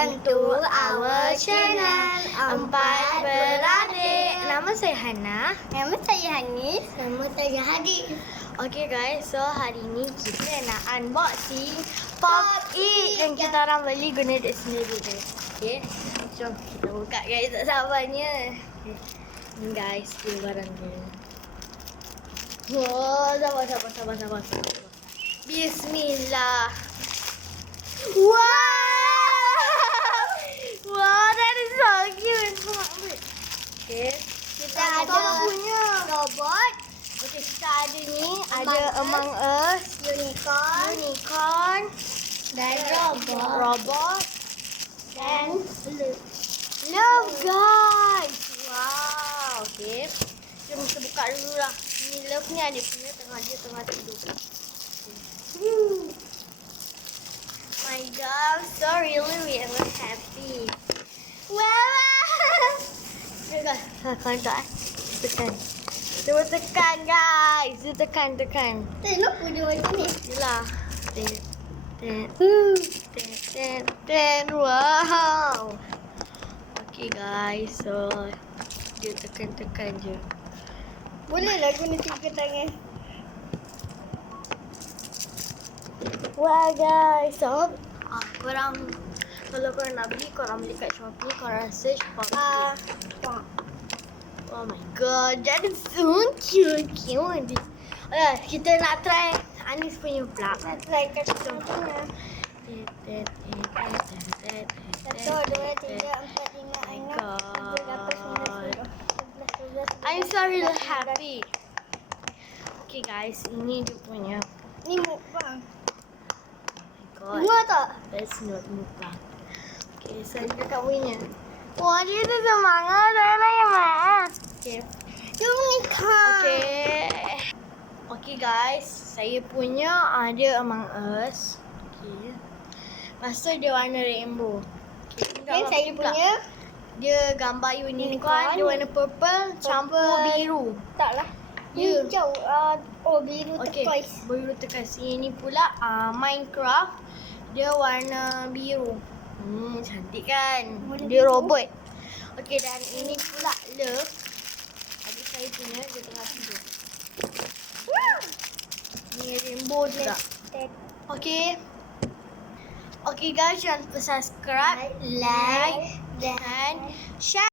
welcome to our channel Empat Beradik. Nama saya Hana. Nama saya Hanis. Nama saya Hadi. Okay guys, so hari ni kita nak unboxing Pop It yang kita orang beli guna duit sendiri guys. Okay, jom kita buka guys, tak sabarnya. Okay. Ni guys, dia barang dia. Wow, sabar. Bismillah. Wow, that is so cute. Okay, kita ada punya Robot, okay, kita ada ni, ada Among Us, unicorn dan robot dan love guys. Wow, okay. Jom kita buka dulu lah. Ni love ni ada punya tengah tidur. My God, so really happy. Wow. Kontak tekan. Cuba tekan guys. Tekan. tengok video macam ni. Yelah. Ten. Wow. Okay guys, so dia tekan je. Bolehlah guna 3 tangan. Wah guys, so korang kalau korang nak beli, korang beli kat Shopee, korang search Pop It. Oh my god, that is so cute. Okay, kita nak try Anis punya pula. Nak try kat sana. 1, 2, 3, 4, 5, 6, 7, 8, 9, 10, 11, 12. I'm so really happy. Okay guys, ini dia punya. Ni mukbang. God. Muat tak? Let's not mukbang. Okay, so dia kat punya. Wah, dia tu semangat. Saya nak yang mana? Okay. Unicorn. Okay guys, saya punya ada Among Us. Okay. Lepas tu dia warna rainbow. Okay, Dan saya punya dia gambar unicorn, dia warna purple campur biru. taklah. Ya. Hijau. Biru Okay, turquoise. biru turquoise. Ini pula Minecraft. Dia warna biru. Cantik kan? Warna Dia biru. robot. Okay, dan ini pula Love. Adik saya punya, dia tengah tidur. Ni rainbow juga. Okay. Okay guys, jangan lupa subscribe, like dan share.